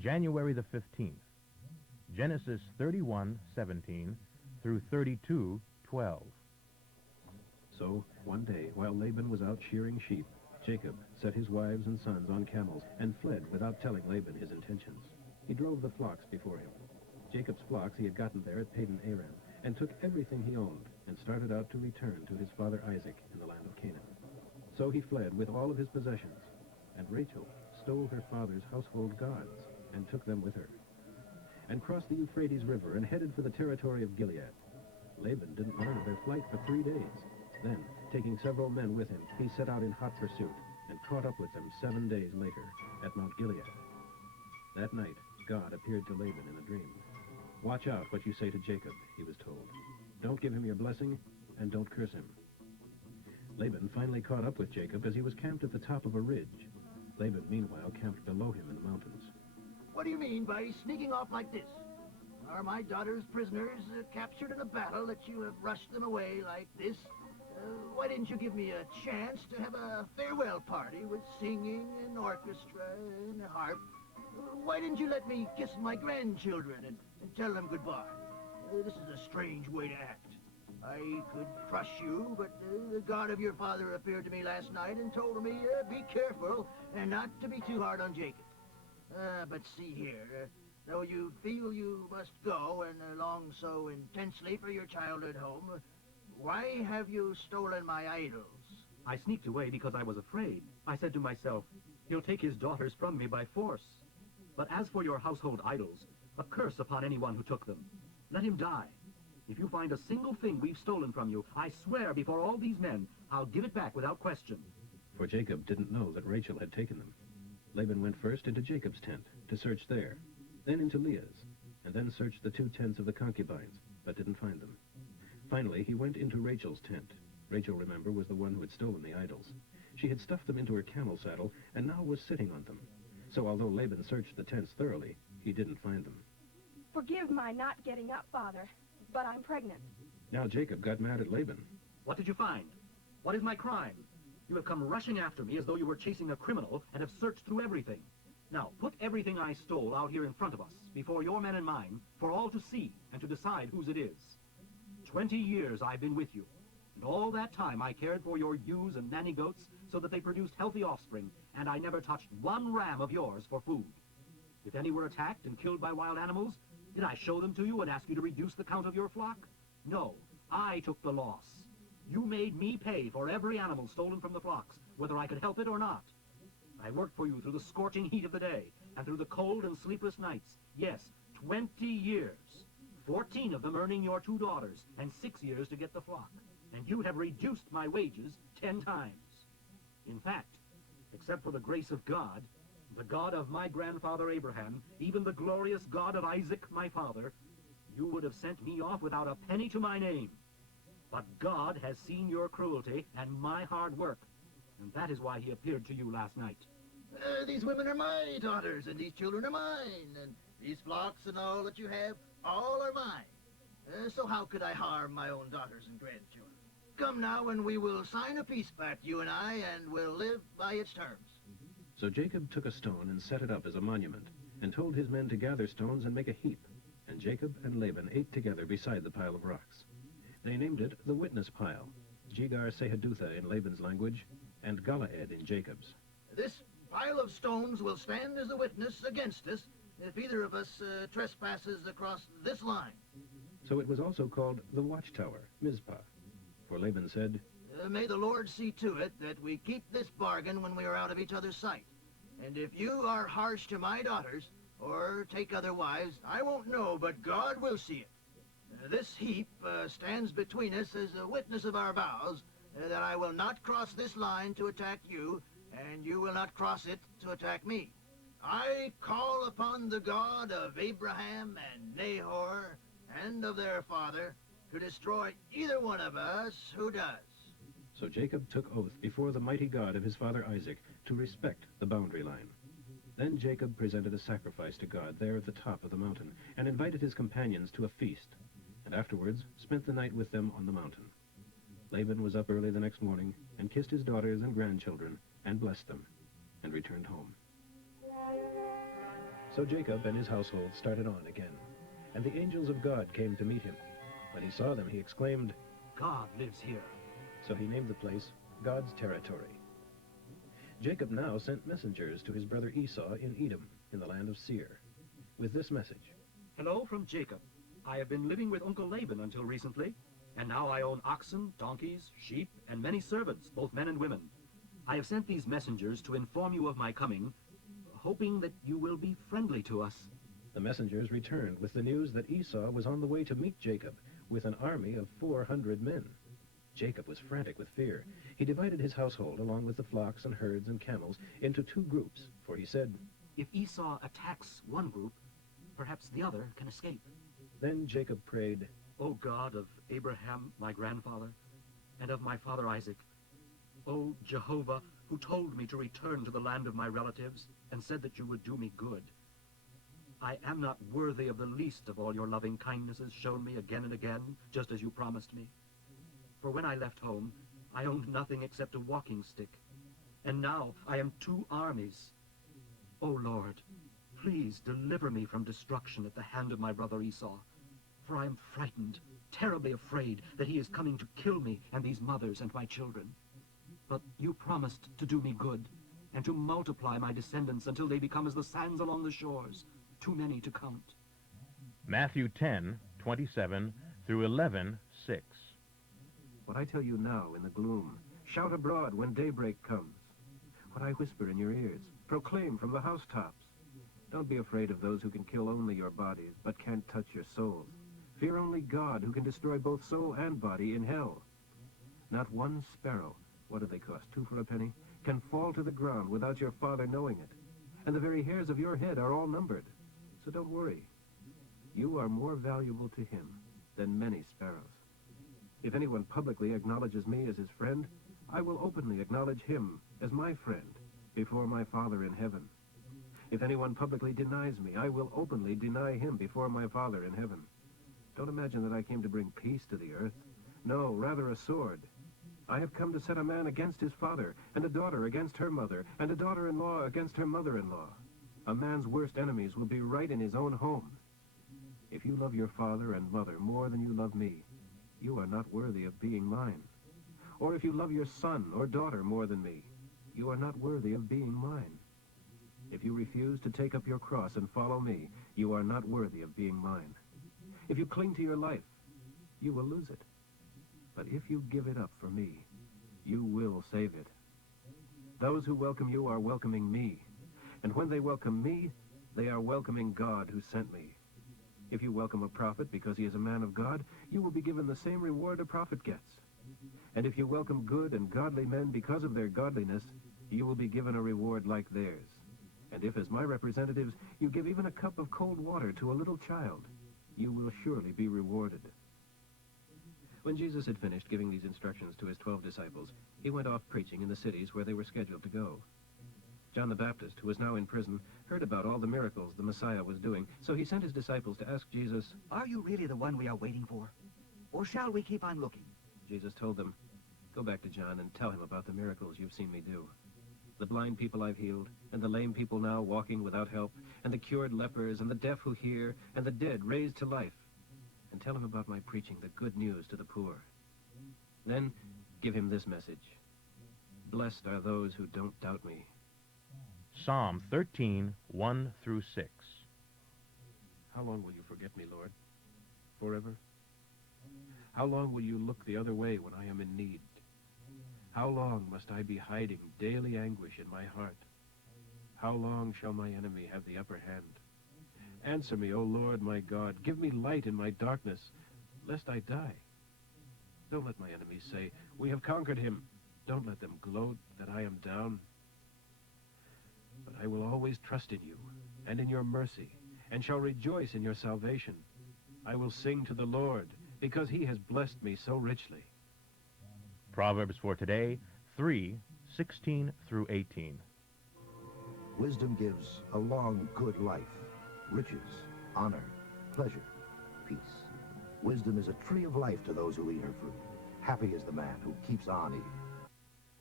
January the 15th. Genesis 31:17 through 32:12. So, one day, while Laban was out shearing sheep, Jacob set his wives and sons on camels and fled without telling Laban his intentions. He drove the flocks before him. Jacob's flocks he had gotten there at Padan Aram, and took everything he owned, and started out to return to his father Isaac in the land of Canaan. So he fled with all of his possessions, and Rachel stole her father's household gods, and took them with her, and crossed the Euphrates River and headed for the territory of Gilead. Laban didn't learn of their flight for 3 days. Then, taking several men with him, he set out in hot pursuit, and caught up with them 7 days later at Mount Gilead. That night, God appeared to Laban in a dream. "Watch out what you say to Jacob," he was told. "Don't give him your blessing, and don't curse him." Laban finally caught up with Jacob as he was camped at the top of a ridge. Laban, meanwhile, camped below him in the mountains. "What do you mean by sneaking off like this? Are my daughters prisoners captured in a battle that you have rushed them away like this? Why didn't you give me a chance to have a farewell party with singing and orchestra and a harp? Why didn't you let me kiss my grandchildren and tell them goodbye? This is a strange way to act. I could crush you, but the God of your father appeared to me last night and told me, be careful and not to be too hard on Jacob. But see here, though you feel you must go and long so intensely for your childhood home, why have you stolen my idols?" I sneaked away because I was afraid. I said to myself, he'll take his daughters from me by force. But as for your household idols, a curse upon anyone who took them. Let him die. If you find a single thing we've stolen from you, I swear before all these men, I'll give it back without question. For Jacob didn't know that Rachel had taken them. Laban went first into Jacob's tent to search there, then into Leah's, and then searched the 2 tents of the concubines, but didn't find them. Finally, he went into Rachel's tent. Rachel, remember, was the one who had stolen the idols. She had stuffed them into her camel saddle and now was sitting on them. So although Laban searched the tents thoroughly, he didn't find them. "Forgive my not getting up, Father, but I'm pregnant." Now Jacob got mad at Laban. What did you find? What is my crime? You have come rushing after me as though you were chasing a criminal and have searched through everything. Now, put everything I stole out here in front of us, before your men and mine, for all to see and to decide whose it is. 20 years I've been with you, and all that time I cared for your ewes and nanny goats so that they produced healthy offspring, and I never touched one ram of yours for food. If any were attacked and killed by wild animals, did I show them to you and ask you to reduce the count of your flock? No, I took the loss. You made me pay for every animal stolen from the flocks, whether I could help it or not. I worked for you through the scorching heat of the day, and through the cold and sleepless nights. Yes, 20 years. 14 of them earning your 2 daughters, and 6 years to get the flock. And you have reduced my wages 10 times. In fact, except for the grace of God, the God of my grandfather Abraham, even the glorious God of Isaac, my father, you would have sent me off without a penny to my name. But God has seen your cruelty and my hard work, and that is why he appeared to you last night. These women are my daughters, and these children are mine, and these flocks and all that you have, all are mine. So how could I harm my own daughters and grandchildren? Come now, and we will sign a peace pact, you and I, and we'll live by its terms. So Jacob took a stone and set it up as a monument, and told his men to gather stones and make a heap. And Jacob and Laban ate together beside the pile of rocks. They named it the witness pile, Jegar-Sahadutha in Laban's language, and Galaed in Jacob's. This pile of stones will stand as a witness against us if either of us trespasses across this line. So it was also called the watchtower, Mizpah. For Laban said, May the Lord see to it that we keep this bargain when we are out of each other's sight. And if you are harsh to my daughters, or take other wives, I won't know, but God will see it. This heap stands between us as a witness of our vows, that I will not cross this line to attack you, and you will not cross it to attack me. I call upon the God of Abraham and Nahor, and of their father, to destroy either one of us who does. So Jacob took oath before the mighty God of his father Isaac to respect the boundary line. Then Jacob presented a sacrifice to God there at the top of the mountain, and invited his companions to a feast, and afterwards spent the night with them on the mountain. Laban was up early the next morning, and kissed his daughters and grandchildren, and blessed them, and returned home. So Jacob and his household started on again, and the angels of God came to meet him. When he saw them, he exclaimed, God lives here. so he named the place God's territory. Jacob now sent messengers to his brother Esau in Edom, in the land of Seir, with this message. Hello from Jacob. I have been living with Uncle Laban until recently, and now I own oxen, donkeys, sheep, and many servants, both men and women. I have sent these messengers to inform you of my coming, hoping that you will be friendly to us. The messengers returned with the news that Esau was on the way to meet Jacob with an army of 400 men. Jacob was frantic with fear. He divided his household, along with the flocks and herds and camels, into 2 groups, for he said, If Esau attacks one group, perhaps the other can escape. Then Jacob prayed, O God of Abraham, my grandfather, and of my father Isaac, O Jehovah, who told me to return to the land of my relatives and said that you would do me good. I am not worthy of the least of all your loving kindnesses shown me again and again, just as you promised me. For when I left home, I owned nothing except a walking stick, and now I am 2 armies. O Lord, please deliver me from destruction at the hand of my brother Esau, for I am frightened, terribly afraid that he is coming to kill me and these mothers and my children. But you promised to do me good, and to multiply my descendants until they become as the sands along the shores, too many to count. Matthew 10:27 through 11:6. What I tell you now in the gloom, shout abroad when daybreak comes. What I whisper in your ears, proclaim from the housetops. Don't be afraid of those who can kill only your bodies, but can't touch your souls. Fear only God, who can destroy both soul and body in hell. Not one sparrow, what do they cost, 2 for a penny, can fall to the ground without your Father knowing it. And the very hairs of your head are all numbered. So don't worry. You are more valuable to him than many sparrows. If anyone publicly acknowledges me as his friend, I will openly acknowledge him as my friend before my Father in heaven. If anyone publicly denies me, I will openly deny him before my Father in heaven. Don't imagine that I came to bring peace to the earth. No, rather a sword. I have come to set a man against his father, and a daughter against her mother, and a daughter-in-law against her mother-in-law. A man's worst enemies will be right in his own home. If you love your father and mother more than you love me, you are not worthy of being mine. Or if you love your son or daughter more than me, you are not worthy of being mine. If you refuse to take up your cross and follow me, you are not worthy of being mine. If you cling to your life, you will lose it. But if you give it up for me, you will save it. Those who welcome you are welcoming me. And when they welcome me, they are welcoming God who sent me. If you welcome a prophet because he is a man of God, you will be given the same reward a prophet gets. And if you welcome good and godly men because of their godliness, you will be given a reward like theirs. And if, as my representatives, you give even a cup of cold water to a little child, you will surely be rewarded. When Jesus had finished giving these instructions to his 12 disciples, he went off preaching in the cities where they were scheduled to go. John the Baptist, who was now in prison, heard about all the miracles the Messiah was doing, so he sent his disciples to ask Jesus, Are you really the one we are waiting for? Or shall we keep on looking? Jesus told them, Go back to John and tell him about the miracles you've seen me do. The blind people I've healed, and the lame people now walking without help, and the cured lepers, and the deaf who hear, and the dead raised to life. And tell him about my preaching the good news to the poor. Then give him this message. Blessed are those who don't doubt me. Psalm 13:1 through 6. How long will you forget me, Lord? Forever? How long will you look the other way when I am in need? How long must I be hiding daily anguish in my heart? How long shall my enemy have the upper hand? Answer me, O Lord my God. Give me light in my darkness, lest I die. Don't let my enemies say, We have conquered him. Don't let them gloat that I am down. But I will always trust in you and in your mercy, and shall rejoice in your salvation. I will sing to the Lord, because he has blessed me so richly. Proverbs for today, 3:16 through 18. Wisdom gives a long, good life, riches, honor, pleasure, peace. Wisdom is a tree of life to those who eat her fruit. Happy is the man who keeps on eating.